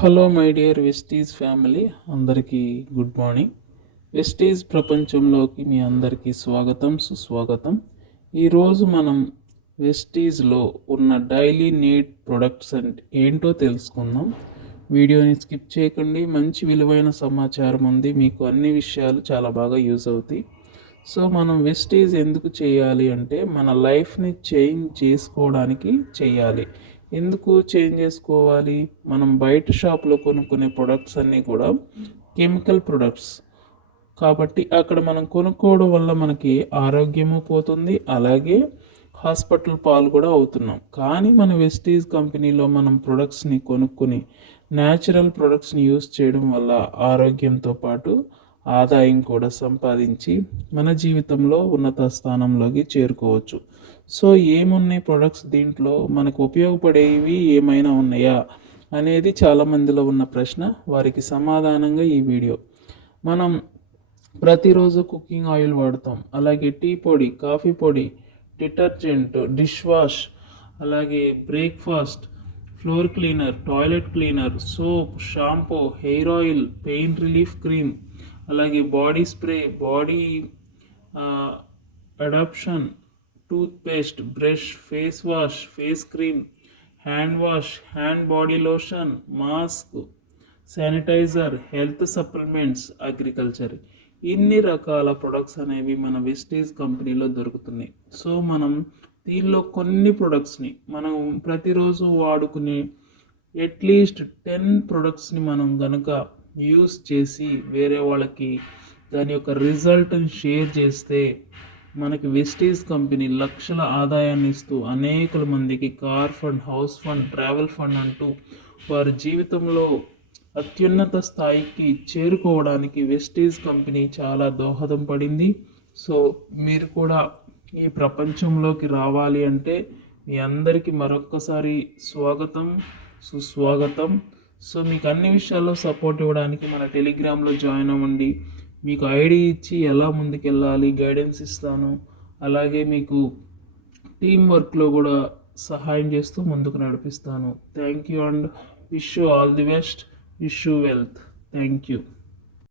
Hello my dear Vestige family అందరికీ good morning. Vestige ప్రపంచంలోకి మీ అందరికీ స్వాగతం సుస్వాగతం. ఈరోజు మనం వెస్టీజ్లో ఉన్న డైలీ నీడ్ ప్రొడక్ట్స్ అంటే ఏంటో తెలుసుకుందాం. వీడియోని స్కిప్ చేయకండి మంచి విలువైన సమాచారం ఉంది మీకు అన్ని విషయాలు చాలా బాగా యూజ్ అవుతాయి. సో మనం వెస్టీజ్ ఎందుకు చేయాలి అంటే మన లైఫ్ని చేంజ్ చేసుకోవడానికి చేయాలి. ఎందుకు చేంజ్ చేసుకోవాలి? మనం బయట షాప్లో కొనుక్కునే ప్రొడక్ట్స్ అన్నీ కూడా కెమికల్ ప్రొడక్ట్స్. కాబట్టి అక్కడ మనం కొనుక్కోవడం వల్ల మనకి ఆరోగ్యము పోతుంది అలాగే హాస్పిటల్ పాలు కూడా అవుతున్నాం. కానీ మన వెస్టీజ్ కంపెనీలో మనం ప్రొడక్ట్స్ని కొనుక్కొని న్యాచురల్ ప్రొడక్ట్స్ని యూస్ చేయడం వల్ల ఆరోగ్యంతో పాటు ఆదాయం కూడా సంపాదించి మన జీవితంలో ఉన్నత స్థానంలోకి చేరుకోవచ్చు. సో ఏమున్నాయి ప్రొడక్ట్స్ దీంట్లో? మనకు ఉపయోగపడేవి ఏమైనా ఉన్నాయా? అనేది చాలామందిలో ఉన్న ప్రశ్న. వారికి సమాధానంగా ఈ వీడియో. మనం ప్రతిరోజు కుకింగ్ ఆయిల్ వాడతాం. అలాగే టీ పొడి కాఫీ పొడి డిటర్జెంట్ డిష్ వాష్ అలాగే breakfast floor cleaner toilet cleaner soap shampoo hair oil pain relief cream అలాగే body spray body adoption toothpaste brush face wash face cream hand wash hand body lotion mask sanitiser health supplements agriculture. ఇన్ని రకాల products అనేవి మన Vestige కంపెనీలో దొరుకుతున్నాయి. So మనం దీనిలో కొన్ని ప్రొడక్ట్స్ని మనం ప్రతిరోజు వాడుకునే అట్లీస్ట్ టెన్ ప్రొడక్ట్స్ని మనం కనుక యూస్ చేసి వేరే వాళ్ళకి దాని యొక్క రిజల్ట్ని షేర్ చేస్తే మనకి వెస్టీజ్ కంపెనీ లక్షల ఆదాయాన్ని ఇస్తూ అనేకల మందికి car fund house fund travel fund అంటూ వారి జీవితంలో అత్యున్నత స్థాయికి చేరుకోవడానికి వెస్టీజ్ కంపెనీ చాలా దోహదం పడింది. సో మీరు కూడా ఈ ప్రపంచంలోకి రావాలి అంటే మీ అందరికీ మరొక్కసారి స్వాగతం సుస్వాగతం. సో మీకు అన్ని విషయాల్లో సపోర్ట్ ఇవ్వడానికి మన టెలిగ్రామ్లో జాయిన్ అవ్వండి. మీకు ఐడి ఇచ్చి ఎలా ముందుకెళ్ళాలి గైడెన్స్ ఇస్తాను. అలాగే మీకు టీం వర్క్లో కూడా సహాయం చేస్తూ ముందుకు నడిపిస్తాను. Thank you and wish you all the best wish you wealth thank you